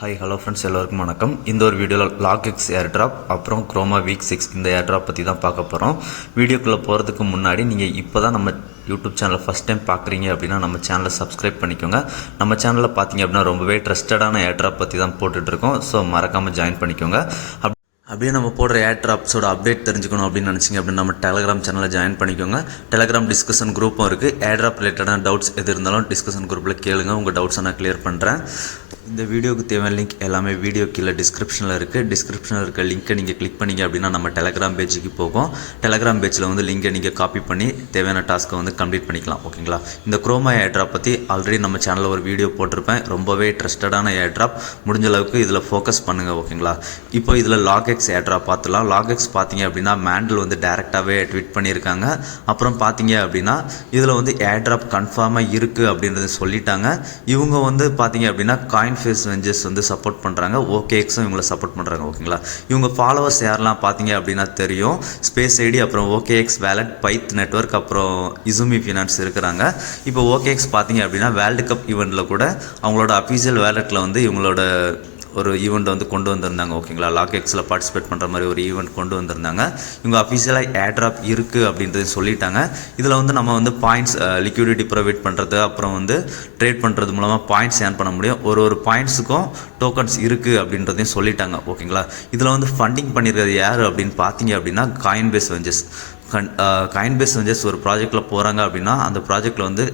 Hi hello friends, எல்லோருக்கும் வணக்கம். இந்த ஒரு வீடியோவில் லாக்எக்ஸ் ஏர்ட்ராப் அப்புறம் குரோமா வீக் 6 இந்த ஏர்ட்ராப் பற்றி தான் பார்க்க போகிறோம். வீடியோக்குள்ளே போகிறதுக்கு முன்னாடி நீங்கள் இப்போ தான் நம்ம யூடியூப் சேனலை ஃபஸ்ட் டைம் பார்க்குறீங்க அப்படின்னா நம்ம சேனலை சப்ஸ்கிரைப் பண்ணிக்கோங்க. நம்ம சேனலில் பார்த்தீங்க அப்படின்னா ரொம்பவே ட்ரஸ்டடான ஏர்ட்ராப் பற்றி தான் போட்டுட்ருக்கோம். ஸோ மறக்காமல் ஜாயின் பண்ணிக்கோங்க. அப்படியே நம்ம போடுற ஏர்ட்ராப்ஸோட அப்டேட் தெரிஞ்சுக்கணும் அப்படின்னு நினச்சிங்க அப்படின்னா நம்ம டெலகிராம் சேனலில் ஜாயின் பண்ணிக்கோங்க. டெலகிராம் டிஸ்கஷன் குரூப்பும் இருக்குது. ஏர்ட்ராப் ரிலேட்டடான டவுட்ஸ் எது இருந்தாலும் டிஸ்கஷன் குரூப்பில் கேளுங்க. உங்கள் டவுட்ஸை நான் கிளியர் பண்ணுறேன். இந்த வீடியோக்கு தேவையான லிங்க் எல்லாமே வீடியோ கீழே டிஸ்கிரிப்ஷனில் இருக்குது. டிஸ்கிரிப்ஷனில் இருக்க லிங்க்கை நீங்கள் கிளிக் பண்ணிங்க அப்படின்னா நம்ம டெலகிராம் பேஜுக்கு போகும். டெலகிராம் பேஜில் வந்து லிங்கை நீங்கள் காப்பி பண்ணி தேவையான டாஸ்க்கை வந்து கம்ப்ளீட் பண்ணிக்கலாம். ஓகேங்களா? இந்த குரோமா ஏர்ட்ராப் பற்றி ஆல்ரெடி நம்ம சேனலில் ஒரு வீடியோ போட்டிருப்பேன். ரொம்பவே ட்ரஸ்டடான ஏர்ட்ராப். முடிஞ்ச அளவுக்கு இதில் ஃபோக்கஸ் பண்ணுங்கள். ஓகேங்களா? இப்போ இதில் லாக்எக்ஸ் ஏர்ட்ராப் பார்த்துலாம். லாக்எக்ஸ் பார்த்தீங்க அப்படின்னா மேண்டில் வந்து டேரெக்டாகவே ட்வீட் பண்ணியிருக்காங்க. அப்புறம் பார்த்தீங்க அப்படின்னா இதில் வந்து ஏர்ட்ராப் கன்ஃபார்மாக இருக்குது அப்படின்றத சொல்லிட்டாங்க. இவங்க வந்து பார்த்தீங்க அப்படின்னா காயின் ஃபேஸ் வெஞ்சர்ஸ் வந்து சப்போர்ட் பண்ணுறாங்க. ஓகேஎக்ஸும் இவங்களை சப்போர்ட் பண்ணுறாங்க. ஓகேங்களா? இவங்க ஃபாலோவர்ஸ் யாரெல்லாம் பார்த்தீங்க அப்படின்னா தெரியும். ஸ்பேஸ் ஐடி, அப்புறம் ஓகேஎக்ஸ் வேலட், பைத் நெட்வொர்க், அப்புறம் இசுமி ஃபினான்ஸ் இருக்கிறாங்க. இப்போ ஓகேஎக்ஸ் பார்த்தீங்க அப்படின்னா வேர்ல்டு கப் ஈவெண்ட்டில் கூட அவங்களோட அஃபீஷியல் வேலட்டில் வந்து இவங்களோட ஒரு ஈவெண்ட் வந்து கொண்டு வந்திருந்தாங்க. ஓகேங்களா? லாக்எக்ஸில் பார்ட்டிசிபேட் பண்ணுற மாதிரி ஒரு ஈவெண்ட் கொண்டு வந்திருந்தாங்க. இவங்க அஃபிஷியலாக ஏர்ட்ராப் இருக்குது அப்படின்றது சொல்லிட்டாங்க. இதில் வந்து நம்ம வந்து பாயிண்ட்ஸ் லிக்விடிட்டி ப்ரொவைட் பண்ணுறது, அப்புறம் வந்து ட்ரேட் பண்ணுறது மூலமாக பாயிண்ட்ஸ் ஏர்ன் பண்ண முடியும். ஒரு பாயிண்ட்ஸுக்கும் டோக்கன்ஸ் இருக்குது அப்படின்றதையும் சொல்லிட்டாங்க. ஓகேங்களா? இதில் வந்து ஃபண்டிங் பண்ணியிருக்கிறது யார் அப்படின்னு பார்த்தீங்க அப்படின்னா Coinbase Ventures. Coinbase Ventures ஒரு ப்ராஜெக்டில் போகிறாங்க அப்படின்னா அந்த ப்ராஜெக்டில் வந்து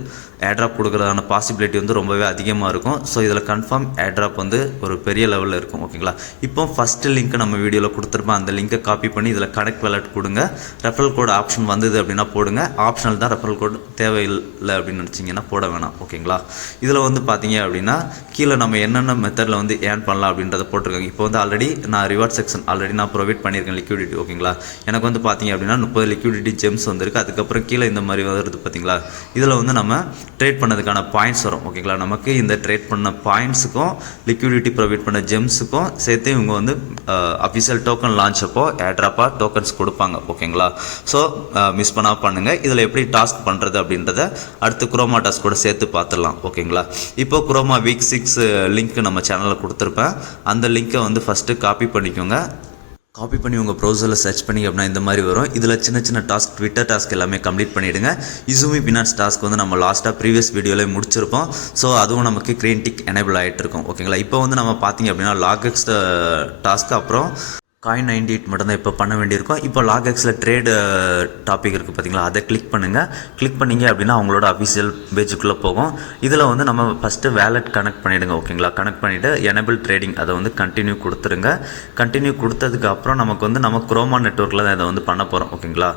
ஏர்ட்ராப் கொடுக்குறதான பாசிபிலிட்டி வந்து ரொம்பவே அதிகமாக இருக்கும். ஸோ இதில் கன்ஃபார்ம் ஏர்ட்ராப் வந்து ஒரு பெரிய லெவலில் இருக்கும். ஓகேங்களா? இப்போ ஃபஸ்ட்டு லிங்க்கை நம்ம வீடியோவில் கொடுத்துருப்பேன். அந்த லிங்கை காப்பி பண்ணி இதில் கனெக்ட் வேலட் கொடுங்க. ரெஃபரல் கோட் ஆப்ஷன் வந்தது அப்படின்னா போடுங்க. ஆப்ஷனல் தான், ரெஃபரல் கோட் தேவையில்லை அப்படின்னு நினச்சிங்கன்னா போட வேணாம். ஓகேங்களா? இதில் வந்து பார்த்தீங்க அப்படின்னா கீழே நம்ம என்னென்ன மெத்தடில் வந்து ஏர்ன் பண்ணலாம் அப்படின்றத போட்டிருக்காங்க. இப்போ வந்து ஆல்ரெடி நான் ரிவார்ட் செக்ஷன் ஆல்ரெடி நான் ப்ரொவைட் பண்ணியிருக்கேன் லிக்விடிட்டி. ஓகேங்களா? எனக்கு வந்து பார்த்தீங்க அப்படின்னா 30 லிக்விடிட்டி ஜெம்ஸ் வந்திருக்கு. அதுக்கப்புறம் கீழே இந்த மாதிரி வருது பார்த்தீங்களா? இதில் வந்து நம்ம ட்ரேட் பண்ணதுக்கான பாயிண்ட்ஸ் வரும். ஓகேங்களா? நமக்கு இந்த ட்ரேட் பண்ண பாயிண்ட்ஸுக்கும் லிக்விடிட்டி ப்ரொவைட் பண்ண ஜெம்ஸுக்கும் சேர்த்து இவங்க வந்து அஃபிஷியல் டோக்கன் லான்ச் அப்போ ஏர்ட்ராப்பாக டோக்கன்ஸ் கொடுப்பாங்க. ஓகேங்களா? ஸோ மிஸ் பண்ணால் பண்ணுங்கள். இதில் எப்படி டாஸ்க் பண்ணுறது அப்படின்றத அடுத்து குரோமா டாஸ்க் கூட சேர்த்து பார்த்துடலாம். ஓகேங்களா? இப்போ குரோமா வீக் 6 லிங்க் நம்ம சேனலில் கொடுத்துருப்பேன். அந்த லிங்க்கை வந்து ஃபஸ்ட்டு காப்பி பண்ணிக்கோங்க. காப்பி பண்ணி உங்கள் ப்ரௌசரில் சர்ச் பண்ணி அப்படின்னா இந்த மாதிரி வரும். இதில் சின்ன சின்ன டாஸ்க், ட்விட்டர் டாஸ்க் எல்லாமே கம்ப்ளீட் பண்ணிவிடுங்க. இசுமி ஃபினான்ஸ் டாஸ்க் வந்து நம்ம லாஸ்ட்டாக ப்ரீவியஸ் வீடியோவில் முடிச்சிருப்போம். ஸோ அதுவும் நமக்கு க்ரீன் டிக் எனேபிள் ஆகிட்டு இருக்கும். ஓகேங்களா? இப்போ வந்து நம்ம பார்த்தீங்க அப்படின்னா லாக்எக்ஸ் டாஸ்க் அப்புறம் காயின் 98 மட்டும்தான் இப்போ பண்ண வேண்டியிருக்கும். இப்போ லாக்எக்ஸில் ட்ரேடு டாபிக் இருக்குது பார்த்தீங்களா? அதை கிளிக் பண்ணுங்கள். கிளிக் பண்ணிங்க அப்படின்னா அவங்களோட அஃபிஷியல் பேஜுக்குள்ளே போகும். இதில் வந்து நம்ம ஃபஸ்ட்டு வேலட் கனெக்ட் பண்ணிவிடுங்க. ஓகேங்களா? கனெக்ட் பண்ணிவிட்டு எனேபிள் ட்ரேடிங் அதை வந்து கண்டினியூ கொடுத்துருங்க. கண்டினியூ கொடுத்ததுக்கு அப்புறம் நமக்கு வந்து நம்ம குரோமா நெட்வொர்க்கில் தான் இதை வந்து பண்ண போகிறோம். ஓகேங்களா?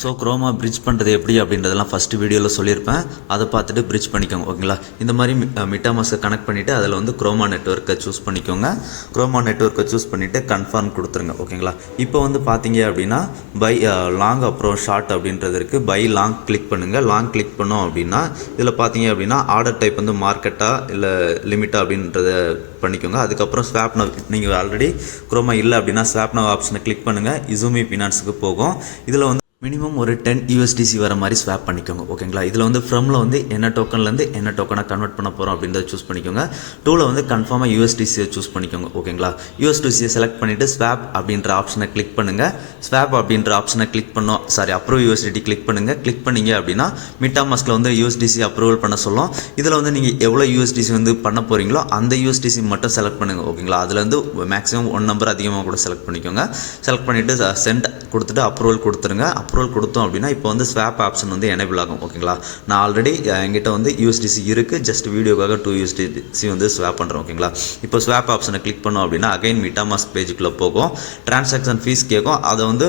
ஸோ குரோமா பிரிட்ஜ் பண்ணுறது எப்படி அப்படின்றதெல்லாம் ஃபஸ்ட்டு வீடியோவில் சொல்லியிருப்பேன். அதை பார்த்துட்டு பிரிட்ஜ் பண்ணிக்கோங்க. ஓகேங்களா? இந்த மாதிரி மிட்டாமாஸை கனெக்ட் பண்ணிவிட்டு அதில் வந்து குரோமா நெட்வொர்க்கை சூஸ் பண்ணிக்கோங்க. குரோமா நெட்வொர்க்கை சூஸ் பண்ணிவிட்டு கன்ஃபார்ம் கொடுத்துருங்க. ஓகேங்களா? இப்போ வந்து பார்த்தீங்க அப்படின்னா பை லாங் அப்புறம் ஷார்ட் அப்படின்றது இருக்குது. பை லாங் கிளிக் பண்ணுங்கள். லாங் கிளிக் பண்ணோம் அப்படின்னா இதில் பார்த்தீங்க அப்படின்னா ஆர்டர் டைப் வந்து மார்க்கெட்டாக இல்லை லிமிட்டாக அப்படின்றத பண்ணிக்கோங்க. அதுக்கப்புறம் ஸ்வாப் நவ், நீங்கள் ஆல்ரெடி குரோமா இல்லை அப்படின்னா ஸ்வாப் நவ் ஆப்ஷனை கிளிக் பண்ணுங்கள். இசுமி ஃபினான்ஸுக்கு போகும். இதில் வந்து மினிமம் ஒரு 10 USDC வர மாதிரி ஸ்வாப் பண்ணிக்கோங்க. ஓகேங்களா? இதில் வந்து ஃப்ரமில் வந்து என்ன டோக்கன்லேருந்து என்ன டோக்கனாக கன்வெர்ட் பண்ண போகிறோம் அப்படின்றத சூஸ் பண்ணிக்கோங்க. டூவில் வந்து கன்ஃபார்மாக USDCயை சூஸ் பண்ணிக்கோங்க. ஓகேங்களா? USDCயை செலக்ட் பண்ணிவிட்டு ஸ்வாப் அப்படின்ற ஆப்ஷனை கிளிக் பண்ணுங்கள். ஸ்வாப் அப்படின்ற ஆப்ஷனை கிளிக் பண்ணோம், அப்ரூவ் USDT கிளிக் பண்ணுங்கள். கிளிக் பண்ணிங்க அப்படின்னா மிட்டாமாஸ்கில் வந்து USDC அப்ரூவல் பண்ண சொல்லும். இதில் வந்து நீங்கள் எவ்வளோ USDC வந்து பண்ண போகிறீங்களோ அந்த USDC மட்டும் செலக்ட் பண்ணுங்கள். ஓகேங்களா? அதுலேருந்து மேக்ஸிமம் 1 நம்பர் அதிகமாக கூட செலக்ட் பண்ணிக்கோங்க. செலக்ட் பண்ணிவிட்டு சென்ட் கொடுத்துட்டு அப்ரூவல் கொடுத்துருங்க. அப்ரூவல் கொடுத்தோம் அப்படின்னா இப்போ வந்து ஸ்வாப் ஆப்ஷன் வந்து எனேபிள் ஆகும். ஓகேங்களா? நான் ஆல்ரெடி என்கிட்ட வந்து USDC இருக்குது. ஜஸ்ட் வீடியோக்காக 2 USDC வந்து ஸ்வாப் பண்ணுறோம். ஓகேங்களா? இப்போ ஸ்வாப் ஆப்ஷனை கிளிக் பண்ணோம் அப்படின்னா அகைன் மிட்டாமாஸ்க் பேஜுக்குள்ளே போகும். டிரான்சாக்ஷன் ஃபீஸ் கேட்கும். அதை வந்து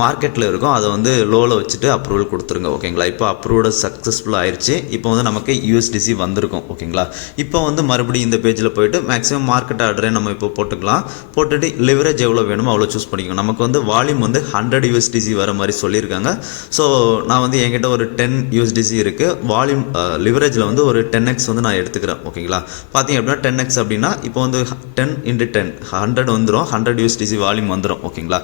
மார்க்கெட்டில் இருக்கும். அதை வந்து லோவில் வச்சுட்டு அப்ரூவல் கொடுத்துருங்க. ஓகேங்களா? இப்போ அப்ரூவ்டு சக்ஸஸ்ஃபுல்லாக ஆயிடுச்சு. இப்போ வந்து நமக்கு USDC வந்திருக்கும். ஓகேங்களா? இப்போ வந்து மறுபடியும் இந்த பேஜில் போய்ட்டு மேக்ஸிமம் மார்க்கெட் ஆர்டரே நம்ம இப்போ போட்டுக்கலாம். போட்டுட்டு லிவரேஜ் எவ்வளோ வேணுமோ அவ்வளோ சூஸ் பண்ணிக்கணும். நமக்கு வந்து வால்யூம் வந்து 100 USDC வர மாதிரி சொல்லியிருக்காங்க. ஸோ நான் வந்து என்கிட்ட ஒரு 10 USDC இருக்குது. வால்யூம் லிவரேஜில் வந்து ஒரு 10x வந்து நான் எடுத்துக்கிறேன். ஓகேங்களா? பார்த்தீங்க அப்படின்னா 10x அப்படின்னா இப்போ வந்து 10 × 10 100 வந்துடும். 100 USDC வால்யூம் வந்துடும். ஓகேங்களா?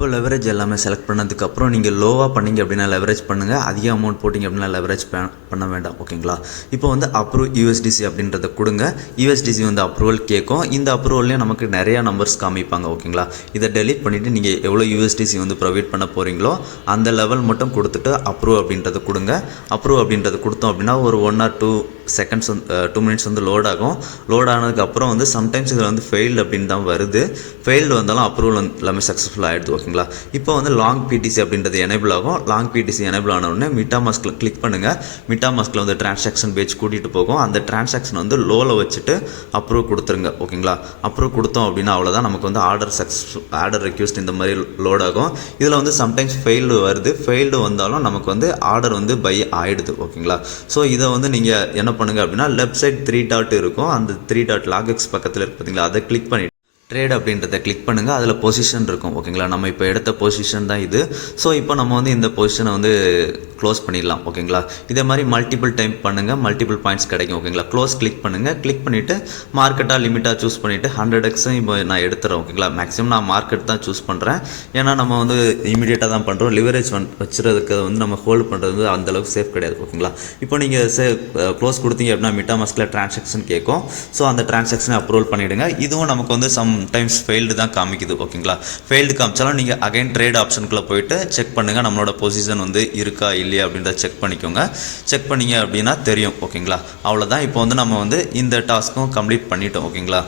இப்போ லெவரேஜ் எல்லாமே செலக்ட் பண்ணதுக்கப்புறம் நீங்கள் லோவாக பண்ணிங்க அப்படின்னா லெவரேஜ் பண்ணுங்கள், அதிக அமௌண்ட் போட்டிங்க அப்படின்னா லெவரேஜ் பண்ண வேண்டாம். ஓகேங்களா? இப்போ வந்து அப்ரூவ் யூஎஸ்டிசி அப்படின்றத கொடுங்க. யூஎஸ்டிசி வந்து அப்ரூவல் கேட்கும். இந்த அப்ரூவல்லையும் நமக்கு நிறையா நம்பர்ஸ் காமிப்பாங்க. ஓகேங்களா? இதை டெலீட் பண்ணிவிட்டு நீங்கள் எவ்வளோ யூஎஸ்டிசி வந்து ப்ரொவைட் பண்ண போகிறீங்களோ அந்த லெவல் மட்டும் கொடுத்துட்டு அப்ரூவ் அப்படின்றத கொடுங்க. அப்ரூவ் அப்படின்றத கொடுத்தோம் அப்படின்னா ஒரு 1 or 2 செகண்ட்ஸ் வந்து 2 மினிட்ஸ் வந்து லோட் ஆகும். லோட் ஆனதுக்கப்புறம் வந்து சம்டைம்ஸ் இதில் வந்து ஃபெயில்டு அப்படின்னு தான் வருது. ஃபெயில்டு வந்தாலும் அப்ரூவல் வந்து எல்லாமே சக்ஸஸ்ஃபுல் ஆகிடுது. ஓகேங்களா? இப்போ வந்து லாங் பிடிசி அப்படின்றது எனேபிள் ஆகும். லாங் பிடிசி எனேபிள் ஆன உடனே மிட்டாமாஸ்கில் கிளிக் பண்ணுங்கள். மிட்டாமாஸ்கில் வந்து டிரான்சாக்ஷன் பேஜ் கூட்டிகிட்டு போகும். அந்த டிரான்சாக்ஷன் வந்து லோவில் வச்சுட்டு அப்ரூவ் கொடுத்துருங்க. ஓகேங்களா? அப்ரூவ் கொடுத்தோம் அப்படின்னா அவ்வளோதான், நமக்கு வந்து ஆர்டர் ரெக்வெஸ்ட் இந்த மாதிரி லோட் ஆகும். இதில் வந்து சம்டைம்ஸ் ஃபெயில்டு வருது. ஃபெயில்டு வந்தாலும் நமக்கு வந்து ஆர்டர் வந்து பை ஆகிடுது. ஓகேங்களா? ஸோ இதை வந்து நீங்கள் என்ன பண்ணுங்கள் அப்படின்னா லெஃப்ட் சைட் 3 டாட் இருக்கும். அந்த 3 டாட் லாகெக்ஸ் பக்கத்தில் இருக்கு பார்த்தீங்களா, அதை கிளிக் பண்ணி ட்ரேட் அப்படின்றத கிளிக் பண்ணுங்கள். அதில் பொசிஷன் இருக்கும். ஓகேங்களா? நம்ம இப்போ எடுத்த பொசிஷன் தான் இது. ஸோ இப்போ நம்ம வந்து இந்த பொசிஷனை வந்து க்ளோஸ் பண்ணிடலாம். ஓகேங்களா? இதே மாதிரி மல்டிபிள் டைம் பண்ணுங்கள், மல்டிபிள் பாயிண்ட்ஸ் கிடைக்கும். ஓகேங்களா? க்ளோஸ் கிளிக் பண்ணுங்கள். கிளிக் பண்ணிவிட்டு மார்க்கெட்டாக லிமிட்டாக சூஸ் பண்ணிவிட்டு 100x இப்போ நான் எடுத்துகிறேன். ஓகேங்களா? மேக்ஸிமம் நான் மார்க்கெட் தான் சூஸ் பண்ணுறேன். ஏன்னா நம்ம வந்து இமீடியட்டாக தான் பண்ணுறோம். லிவரேஜ் வச்சுறதுக்கு வந்து நம்ம ஹோல்டு பண்ணுறது வந்து அந்தளவுக்கு சேஃப் கிடையாது. ஓகேங்களா? இப்போ நீங்கள் க்ளோஸ் கொடுத்தீங்க அப்படின்னா மிட்டாமாஸ்கில் டிரான்சாக்ஷன் கேட்கும். ஸோ அந்த டிரான்சாக்ஷனை அப்ரூவல் பண்ணிவிடுங்க. இதுவும் நமக்கு வந்து டைம்ஸ் ஃபெயில்டு தான் காமிக்குது. ஓகேங்களா? ஃபெயில்டு காமிச்சாலும் நீங்கள் அகைன் ட்ரேட் ஆப்ஷனுக்குள்ளே போயிட்டு செக் பண்ணுங்கள், நம்மளோட பொசிஷன் வந்து இருக்கா இல்லையா அப்படின்றத செக் பண்ணிக்கோங்க. செக் பண்ணிங்க அப்படின்னா தெரியும். ஓகேங்களா? அவ்வளோதான். இப்போ வந்து நம்ம வந்து இந்த டாஸ்க்கும் கம்ப்ளீட் பண்ணிட்டோம். ஓகேங்களா?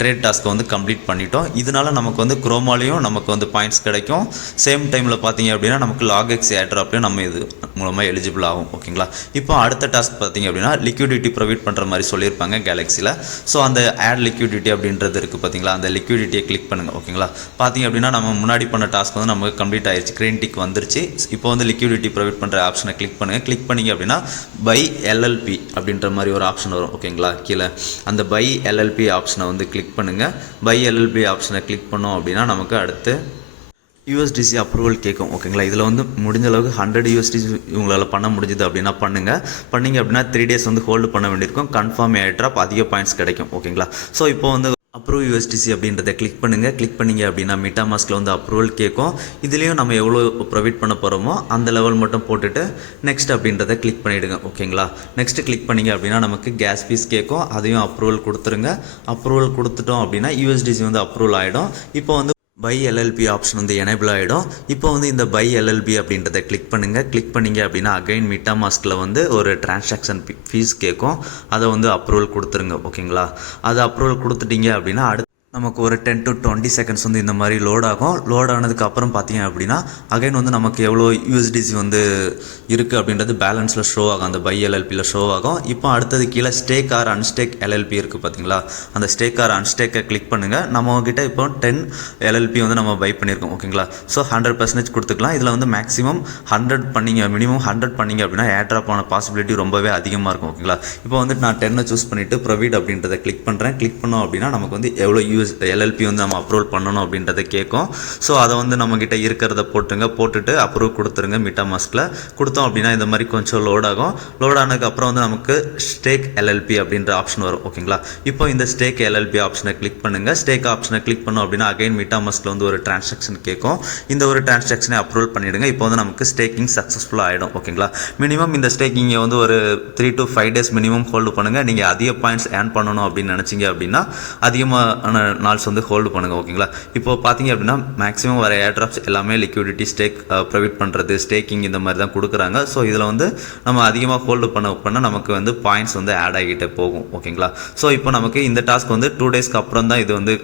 ட்ரேட் டாஸ்க்கை வந்து கம்ப்ளீட் பண்ணிட்டோம். இதனால நமக்கு வந்து குரோமாலையும் நமக்கு வந்து பாயிண்ட்ஸ் கிடைக்கும். சேம் டைமில் பார்த்தீங்க அப்படின்னா நமக்கு லாகெக்ஸ் ஏர்ட்ராப்லையும் நம்ம இது மூலமாக எலிஜிபிள் ஆகும். ஓகேங்களா? இப்போ அடுத்த டாஸ்க் பார்த்தீங்க அப்படின்னா லிக்விடிட்டி ப்ரொவைட் பண்ணுற மாதிரி சொல்லியிருப்பாங்க கேலக்ஸியில். ஸோ அந்த ஆட் லிக்விடிட்டி அப்படின்றது இருக்குது பார்த்தீங்களா, அந்த லிக்விடிட்டியை கிளிக் பண்ணுங்கள். ஓகேங்களா? பார்த்தீங்க அப்படின்னா நம்ம முன்னாடி பண்ண டாஸ்க் வந்து நமக்கு கம்ப்ளீட் ஆயிடுச்சு. கிரீன் டிக் வந்துருச்சு. இப்போ வந்து லிக்விடிட்டி ப்ரொவைட் பண்ணுற ஆப்ஷனை கிளிக் பண்ணுங்கள். கிளிக் பண்ணிங்க அப்படின்னா பை எல்எல்பி அப்படின்ற மாதிரி ஒரு ஆப்ஷன் வரும். ஓகேங்களா? கீழே அந்த பை எல்எல்பி ஆப்ஷனை வந்து கிளிக் பண்ணுங்கள். பை எல்எல்பி ஆப்ஷனை கிளிக் பண்ணோம் அப்படின்னா நமக்கு அடுத்து யூஎஸ்டிசி அப்ரூவல் கேட்கும். ஓகேங்களா? இதில் வந்து முடிஞ்ச அளவுக்கு 100 யூஎஸ்டிசி உங்களால் பண்ண முடிஞ்சுது அப்படின்னா பண்ணிங்க அப்படின்னா 3 days வந்து ஹோல்டு பண்ண வேண்டியிருக்கும். கன்ஃபார்ம் ஏர்ட்ராப் அதிக பாயிண்ட்ஸ் கிடைக்கும். ஓகேங்களா? ஸோ இப்போ வந்து அப்ரூவ் யூஎஸ்டிசி அப்படின்றத கிளிக் பண்ணுங்கள். கிளிக் பண்ணிங்க அப்படின்னா மிட்டாமாஸ்கில் வந்து அப்ரூவல் கேட்கும். இதுலேயும் நம்ம எவ்வளோ ப்ரொவைட் பண்ண போகிறோமோ அந்த லெவல் மட்டும் போட்டுட்டு நெக்ஸ்ட் அப்படின்றத கிளிக் பண்ணிவிடுங்க. ஓகேங்களா? நெக்ஸ்ட்டு கிளிக் பண்ணிங்க அப்படின்னா நமக்கு கேஸ் ஃபீஸ் கேட்கும். அதையும் அப்ரூவல் கொடுத்துருங்க. அப்ரூவல் கொடுத்துட்டோம் அப்படின்னா யூஎஸ்டிசி வந்து அப்ரூவல் ஆகிடும். இப்போ வந்து பை எல்எல்பி ஆப்ஷன் வந்து எனேபிள் ஆகிடும். இப்போ வந்து இந்த பை எல்எல்பி அப்படின்றத கிளிக் பண்ணுங்கள். கிளிக் பண்ணிங்க அப்படின்னா அகைன் மிட்டாமாஸ்கில் வந்து ஒரு டிரான்சாக்ஷன் ஃபீஸ் கேட்கும். அதை வந்து அப்ரூவல் கொடுத்துருங்க. ஓகேங்களா? அதை அப்ரூவல் கொடுத்துட்டீங்க அப்படின்னா அடுத்து நமக்கு ஒரு 10 to 20 செகண்ட்ஸ் வந்து இந்த மாதிரி லோட் ஆகும். லோட் ஆனதுக்கு அப்புறம் பார்த்தீங்க அப்படின்னா அகைன் வந்து நமக்கு எவ்வளோ யூஎஸ்டிசி வந்து இருக்குது அப்படின்றது பேலன்ஸில் ஷோ ஆகும். அந்த பை எல்எல்பியில் ஷோ ஆகும். இப்போ அடுத்தது கீழே ஸ்டேக் ஆர் அன்ஸ்டேக் எல்எல்பி இருக்குது பார்த்தீங்களா, அந்த ஸ்டேக் ஆர் அன்ஸ்டேக்கை கிளிக் பண்ணுங்கள். நம்மகிட்ட இப்போ 10 எல்எல்பி வந்து நம்ம பை பண்ணியிருக்கோம். ஓகேங்களா? ஸோ 100% கொடுத்துக்கலாம். இதில் வந்து மேக்ஸிமம் 100 பண்ணிங்க, மினிமம் 100 பண்ணிங்க அப்படின்னா ஏர்ட்ராப் ஆன பாசிபிலிட்டி ரொம்பவே அதிகமாக இருக்கும். ஓகேங்களா? இப்போ வந்து நான் 10 சூஸ் பண்ணிவிட்டு ப்ரொவைட் அப்படின்றத கிளிக் பண்ணுறேன். கிளிக் பண்ணோம் அப்படின்னா நமக்கு வந்து எவ்வளோ எல்எல்பி வந்து நம்ம அப்ரூவல் பண்ணணும் அப்படின்றத கேட்கும். ஸோ அதை வந்து நம்மக்கிட்ட இருக்கிறத போட்டுட்டு அப்ரூவ் கொடுத்துருங்க. மிட்டாமாஸ்கில் கொடுத்தோம் அப்படின்னா இந்த மாதிரி கொஞ்சம் லோட் ஆகும். லோட் ஆனதுக்கப்புறம் வந்து நமக்கு ஸ்டேக் எல்எல்பி அப்படின்ற ஆப்ஷன் வரும். ஓகேங்களா? இப்போ இந்த ஸ்டேக் எல்எல்பி ஆப்ஷனை கிளிக் பண்ணுங்கள். ஸ்டேக் ஆப்ஷனை கிளிக் பண்ணோம் அப்படின்னா அகைன் மிட்டாமாஸ்கில் வந்து ஒரு டிரான்சாக்ஷன் கேட்கும். இந்த ஒரு டிரான்சாக்ஷனை அப்ரூவல் பண்ணிவிடுங்க. இப்போ வந்து நமக்கு ஸ்டேக்கிங் சக்ஸஸ்ஃபுல்லாக ஆகிடும். ஓகேங்களா? மினிமம் இந்த ஸ்டேக்கிங்கை வந்து ஒரு 3 to 5 days மினிமம் ஹோல்டு பண்ணுங்கள். நீங்கள் அதிக பாயிண்ட்ஸ் ஏர்ன் பண்ணணும் அப்படின்னு நினச்சிங்க அப்படின்னா அதிகமான நாள்ஸ் வந்து ஹோல்டு பண்ணுங்கள். ஓகேங்களா? இப்போ பார்த்தீங்க அப்படின்னா மேக்ஸிமம் வர ஏர்ட்ராப்ஸ் எல்லாமே லிக்விடிட்டி ஸ்டேக் ப்ரொவைட் பண்ணுறது, ஸ்டேக்கிங் இந்த மாதிரி தான் கொடுக்குறாங்க. ஸோ இதில் வந்து நம்ம அதிகமாக ஹோல்டு பண்ண நமக்கு வந்து பாயிண்ட்ஸ் வந்து ஆட் ஆகிட்டே போகும். ஓகேங்களா? ஸோ இப்போ நமக்கு இந்த டாஸ்க் வந்து 2 daysக்கு அப்புறம் தான் இது வந்து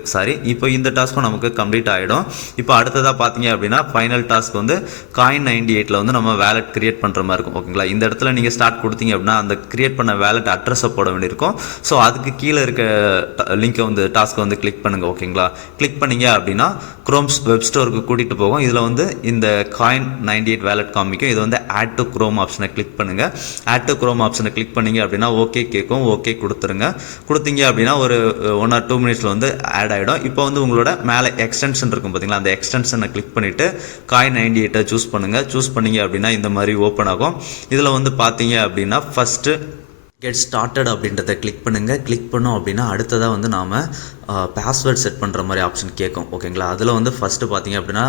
இப்போ இந்த டாஸ்க்கும் நமக்கு கம்ப்ளீட் ஆகிடும். இப்போ அடுத்ததாக பார்த்தீங்க அப்படின்னா ஃபைனல் டாஸ்க் வந்து Coin98 வந்து நம்ம வேலட் கிரியேட் பண்ணுற மாதிரி இருக்கும். ஓகேங்களா? இந்த இடத்துல நீங்கள் ஸ்டார்ட் கொடுத்தீங்க அப்படின்னா அந்த கிரியேட் பண்ண வேலட் அட்ரஸை போட வேண்டியிருக்கும். ஸோ அதுக்கு கீழே இருக்க லிங்கை வந்து டாஸ்க்கை வந்து கிளிக் பண்ணுங்கள். ஓகேங்களா? கிளிக் பண்ணிங்க அப்படின்னா குரோம் வெப் ஸ்டோருக்கு கூட்டிகிட்டு போகும். இதில் வந்து இந்த Coin98 வேலட் காமிக்கும். இது வந்து ஆட் டு குரோம் ஆப்ஷனை கிளிக் பண்ணுங்கள். ஆட் டு குரோம் ஆப்ஷனை கிளிக் பண்ணிங்க அப்படின்னா ஓகே கேட்கும். ஓகே கொடுத்துருங்க. கொடுத்தீங்க அப்படின்னா ஒரு 1 or 2 minutes வந்து ஆட் ஆகிடும். இப்போ வந்து உங்களோட மேலே எக்ஸ்டென்ஷன் இருக்கும் பார்த்தீங்களா, அந்த எக்ஸ்டென்ஷனை கிளிக் பண்ணிவிட்டு Coin98 சூஸ் பண்ணுங்கள். சூஸ் பண்ணிங்க அப்படின்னா இந்த மாதிரி ஓப்பன் ஆகும். இதில் வந்து பார்த்தீங்க அப்படின்னா ஃபஸ்ட்டு கெட் ஸ்டார்டட் அப்படின்றத கிளிக் பண்ணுங்கள். கிளிக் பண்ணோம் அப்படின்னா அடுத்ததாக வந்து நாம் பாஸ்வேர்ட் செட் பண்ணுற மாதிரி ஆப்ஷன் கேட்கும். ஓகேங்களா, அதில் வந்து ஃபஸ்ட்டு பார்த்தீங்க அப்படின்னா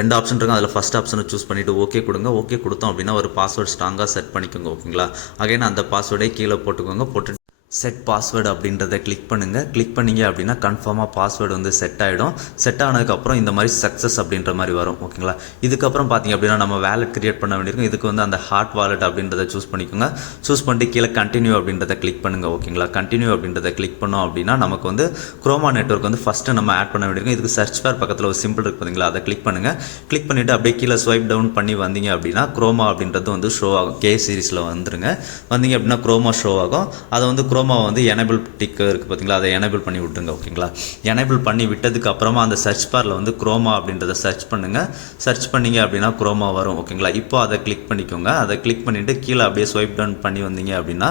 2 ஆப்ஷன் இருக்கும். அதில் ஃபஸ்ட் ஆப்ஷனை சூஸ் பண்ணிவிட்டு ஓகே கொடுங்க. ஓகே கொடுத்தோம் அப்படின்னா ஒரு பாஸ்வேர்ட் ஸ்ட்ராங்காக செட் பண்ணிக்கோங்க. ஓகேங்களா, அகைன் அந்த பாஸ்வேர்டே கீழே போட்டுக்கோங்க. போட்டு செட் பாஸ்வேர்டு அப்படின்றத கிளிக் பண்ணுங்கள். கிளிக் பண்ணிங்க அப்படின்னா கன்ஃபார்மாக பாஸ்வேர்டு வந்து செட் ஆகிடும். செட் ஆனதுக்கப்புறம் இந்த மாதிரி சக்ஸஸ் அப்படின்ற மாதிரி வரும். ஓகேங்களா, இதுக்கப்புறம் பார்த்தீங்க அப்படின்னா நம்ம வேலட் கிரியேட் பண்ண வேண்டியிருக்கும். இதுக்கு வந்து அந்த ஹாட் வாலெட் அப்படின்றத சூஸ் பண்ணிக்கோங்க. சூஸ் பண்ணிட்டு கீழே கண்டினியூ அப்படின்றத கிளிக் பண்ணுங்கள். ஓகேங்களா, கண்டினியூ அப்படின்றத கிளிக் பண்ணோம் அப்படின்னா நமக்கு வந்து குரோமா நெட்வொர்க் வந்து ஃபஸ்ட்டு நம்ம ஆட் பண்ண வேண்டியிருக்கும். இதுக்கு சர்ச் பார் பக்கத்தில் ஒரு சிம்பிள் இருக்குது பார்த்தீங்களா, அதை கிளிக் பண்ணுங்கள். கிளிக் பண்ணிவிட்டு அப்படியே கீழே ஸ்வைப் டவுன் பண்ணி வந்தீங்க அப்படின்னா குரோமா அப்படின்றது வந்து ஷோ ஆகும். கே சீரிஸில் வந்துருங்க. வந்தீங்க அப்படின்னா குரோமா ஷோ ஆகும். அதை வந்து குரோமா வந்து எனேபிள் டிக் இருக்குது பார்த்தீங்களா, அதை எனேபிள் பண்ணி விட்டுருங்க. ஓகேங்களா, எனேபிள் பண்ணி விட்டதுக்கு அப்புறமா அந்த சர்ச் பாரில் வந்து குரோமா அப்படின்றத சர்ச் பண்ணுங்கள். சர்ச் பண்ணிங்க அப்படின்னா குரோமா வரும். ஓகேங்களா, இப்போ அதை கிளிக் பண்ணிக்கோங்க. அதை கிளிக் பண்ணிவிட்டு கீழே அப்படியே ஸ்வைப் டவுன் பண்ணி வந்தீங்க அப்படின்னா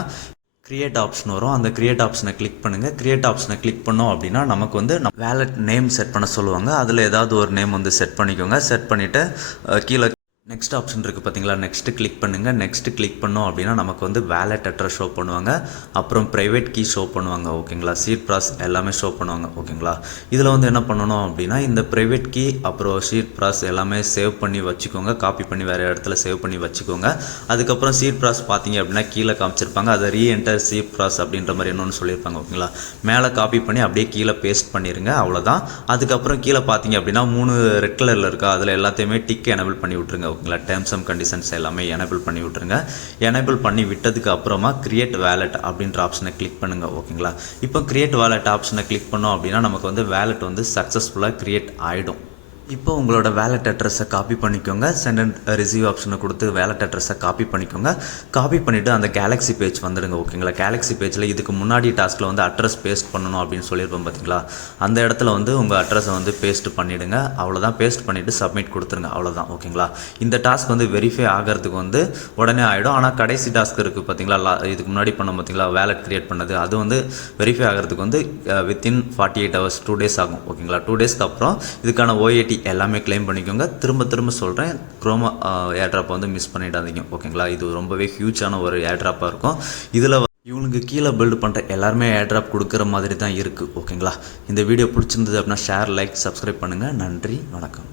கிரியேட் ஆப்ஷன் வரும். அந்த கிரியேட் ஆப்ஷனை கிளிக் பண்ணுங்கள். கிரியேட் ஆப்ஷனை கிளிக் பண்ணோம் அப்படின்னா நமக்கு வந்து வேலட் நேம் செட் பண்ண சொல்லுவாங்க. அதில் ஏதாவது ஒரு நேம் வந்து செட் பண்ணிக்கோங்க. செட் பண்ணிவிட்டு கீழே நெக்ஸ்ட் ஆப்ஷன் இருக்குது பார்த்தீங்களா, நெக்ஸ்ட்டு கிளிக் பண்ணுங்கள். நெக்ஸ்ட்டு கிளிக் பண்ணோம் அப்படின்னா நமக்கு வந்து வேலட் அட்ரஸ் ஷோ பண்ணுவாங்க. அப்புறம் ப்ரைவேட் கீ ஷோ பண்ணுவாங்க. ஓகேங்களா, சீட் ப்ராஸ் எல்லாமே ஷோ பண்ணுவாங்க. ஓகேங்களா, இதில் வந்து என்ன பண்ணணும் அப்படின்னா இந்த ப்ரைவேட் கீ அப்புறம் சீட் ப்ராஸ் எல்லாமே சேவ் பண்ணி வச்சுக்கோங்க. காப்பி பண்ணி வேறு இடத்துல சேவ் பண்ணி வச்சுக்கோங்க. அதுக்கப்புறம் சீட் ப்ராஸ் பார்த்தீங்க அப்படின்னா கீழே காமிச்சிருப்பாங்க. அதை ரீஎன்டர் சீட் ப்ராஸ் அப்படின்ற மாதிரி இன்னொன்று சொல்லியிருப்பாங்க. ஓகேங்களா, மேலே காப்பி பண்ணி அப்படியே கீழே பேஸ்ட் பண்ணிடுங்க. அவ்வளோதான். அதுக்கப்புறம் கீழே பார்த்தீங்க அப்படின்னா 3 ரெட் கலரில் இருக்கா, அதில் எல்லாத்தையுமே டிக் எனேபிள் பண்ணி விட்ருங்க. ஓகேங்களா, டேர்ம்ஸ் அண்ட் கண்டிஷன்ஸ் எல்லாமே எனேபிள் பண்ணி விட்டுருங்க. எனேபிள் பண்ணி விட்டதுக்கு அப்புறமா கிரியேட் வேலட் அப்படின்ற ஆப்ஷனை கிளிக் பண்ணுங்கள். ஓகேங்களா, இப்போ கிரியேட் வேலட் ஆப்ஷனை கிளிக் பண்ணோம் அப்படின்னா நமக்கு வந்து வேலட் வந்து சக்ஸஸ்ஃபுல்லாக கிரியேட் ஆகிடும். இப்போ உங்களோட வேலட் அட்ரஸை காப்பி பண்ணிக்கோங்க. சென்ட் அண்ட் ரிசீவ் ஆப்ஷனை கொடுத்து வேலட் அட்ரஸை காப்பி பண்ணிக்கோங்க. காப்பி பண்ணிவிட்டு அந்த கேலக்ஸி பேஜ் வந்துடுங்க. ஓகேங்களா, கேலக்ஸி பேஜில் இதுக்கு முன்னாடி டாஸ்கில் வந்து அட்ரஸ் பேஸ்ட் பண்ணணும் அப்படின்னு சொல்லியிருப்போம் பார்த்தீங்களா, அந்த இடத்துல வந்து உங்கள் அட்ரஸை வந்து பேஸ்ட் பண்ணிவிடுங்க. அவ்வளோதான். பேஸ்ட் பண்ணிவிட்டு சப்மிட் கொடுத்துருங்க. அவ்வளோதான். ஓகேங்களா, இந்த டாஸ்க் வந்து வெரிஃபை ஆகிறதுக்கு வந்து உடனே ஆகிடும். ஆனால் கடைசி டாஸ்க் இருக்குது பார்த்தீங்களா, இதுக்கு முன்னாடி பண்ணோம் பார்த்தீங்களா வேலட் கிரியேட் பண்ணது, அது வந்து வெரிஃபை ஆகிறதுக்கு வந்து வித்தின் 48 hours 2 days ஆகும். ஓகேங்களா, 2 daysக்கு அப்புறம் இதுக்கான OAT எல்லாமே கிளைம் பண்ணிக்கோங்க. திரும்ப சொல்கிறேன், குரோமா ஏர்ட்ராப்பை வந்து மிஸ் பண்ணிடாதீங்க. ஓகேங்களா, இது ரொம்பவே ஹியூஜான ஒரு ஏர்ட்ராப்பாக இருக்கும். இதில் இவங்களுக்கு கீழே பில்டு பண்ணுற எல்லாருமே ஏர்ட்ராப் கொடுக்குற மாதிரி தான் இருக்குது. ஓகேங்களா, இந்த வீடியோ பிடிச்சிருந்தது அப்படின்னா ஷேர், லைக், சப்ஸ்கிரைப் பண்ணுங்கள். நன்றி, வணக்கம்.